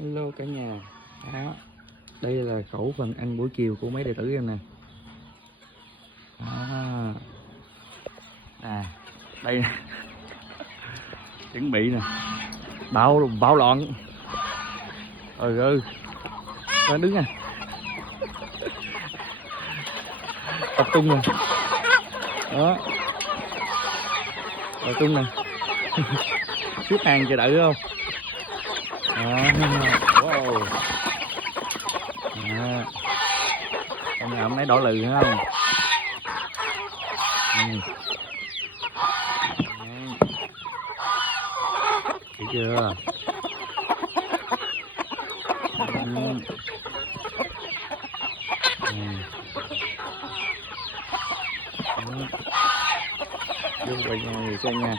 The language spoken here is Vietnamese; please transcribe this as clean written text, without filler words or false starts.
Hello cả nhà. Đó, đây là khẩu phần ăn buổi chiều của mấy đệ tử em nè. Đó. Đây nè. Chuẩn bị nè. Bạo loạn. Nó đứng nè. Tập trung nè. Đó. Tập trung nè. Xếp hàng chờ đợi không? Wow. Con nhà hôm nay đỏ lừ nữa không? Thấy chưa? Vô quay nhà người xem nha.